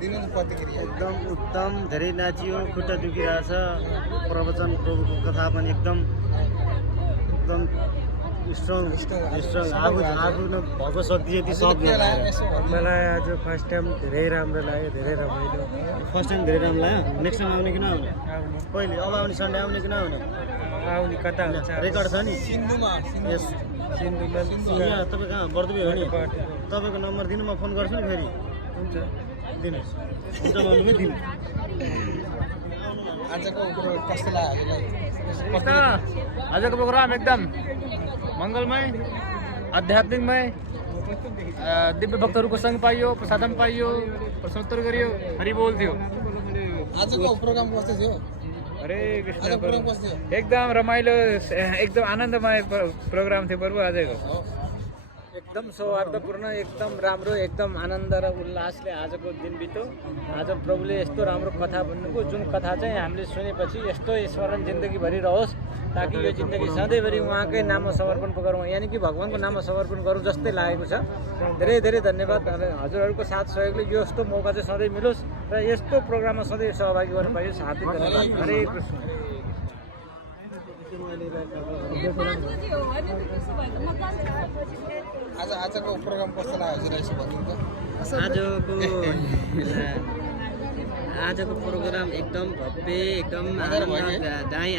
एकदम उत्तम, धेरै नाचियो, खुट्टा दुखिरहेछ। प्रवचन प्रभुको कथा पनि एकदम स्ट्रङ आफू भएको शक्ति यति सक्दैन। मलाई आज फर्स्ट टाइम धेरै राम्रो लाग्यो, धेरै रमाइलो। फर्स्ट टाइम धेरै राम्रो लाग्यो। नेक्स्ट टाइम आउने कि नआउने? कहिले अब आउने सन्डे आउने कि नआउने? आउने कता हुन्छ? रेकर्ड छ नि यस सिन्धुमा यहाँ तपाईँ कहाँ बर्दुबे हो नि? तपाईँको नम्बर दिनु, म फोन गर्छु नि फेरि। हुन्छ दिनुहोस्। हुन्छ भन्नुमै दिनु। आजको कुरो कस्तो लाग्यो आजको प्रोग्राम एकदम मङ्गलमय, आध्यात्मिकमय, दिव्य भक्तहरूको सङ्ग पाइयो, प्रसादन पाइयो, प्रश्नोत्तर गरियो, हरि बोल थियो। आजको प्रोग्राम कस्तो थियो? हरे कृष्ण। आजको प्रोग्राम कस्तो थियो? एकदम रमाइलो, एकदम आनन्दमय प्रोग्राम थियो प्रभु आजको। एकदम सौहार्दपूर्ण, एकदम राम्रो, एकदम आनन्द र उल्लासले आजको दिन बित्यो। आज प्रभुले यस्तो राम्रो कथा भन्नुभयो, जुन कथा चाहिँ हामीले सुनेपछि यस्तो स्मरण जिन्दगीभरि रहोस्, ताकि यो जिन्दगी सधैँभरि उहाँकै नाममा समर्पण गरौँ, यानि कि भगवान्को नाममा समर्पण गरौँ जस्तै लागेको छ। धेरै धेरै धन्यवाद हजुरहरूको साथ सहयोगले यो यस्तो मौका चाहिँ सधैँ मिलोस् र यस्तो प्रोग्राममा सधैँ सहभागी गर्न पाइयोस्। हार्दिक धन्यवाद। हरे कृष्ण। आजको प्रोग्राम कस्तो लाग्यो यसो भनिदिनु त? आजको प्रोग्राम एकदम भव्य, एकदम आनन्ददायी,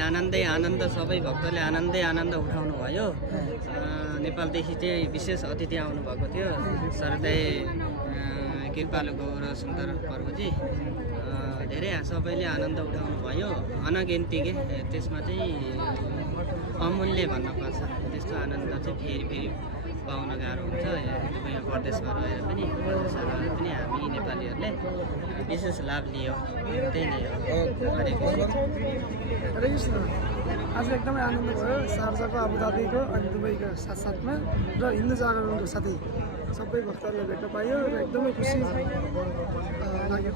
आनन्द सबै भक्तले आनन्द उठाउनु भयो। नेपालदेखि चाहिँ विशेष अतिथि आउनुभएको थियो, सरदाय कृपालु गौर सुन्दर प्रभुजी। धेरै सबैले आनन्द उठाउनु भयो, अनगिन्ती के त्यसमा चाहिँ अमूल्य भन्नुपर्छ। त्यस्तो आनन्द चाहिँ फेरि पाउन गाह्रो हुन्छ। दुवै परदेशमा रहेर पनि हामी नेपालीहरूले विशेष लाभ लियो, त्यही नै हो। हरे कृष्ण। आज एकदमै आनन्द भयो, शारजाको, अबुधाबीको अनि दुबईको साथसाथमा र हिन्दू जागरणको साथै सबै भक्तहरूलाई भेट्न पाइयो र एकदमै खुसी लाग्यो।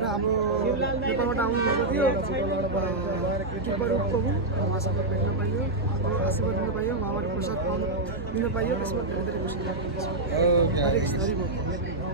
र हाम्रो नेपालबाट आउनुभएको थियो कृपालु प्रभु, उहाँसँग भेट्न पाइयो, आशीर्वाद लिन पाइयो, उहाँबाट प्रसाद लिन पाइयो। त्यसमा धेरै धेरै खुसी लाग्यो। हरे कृष्ण, हरि बोल।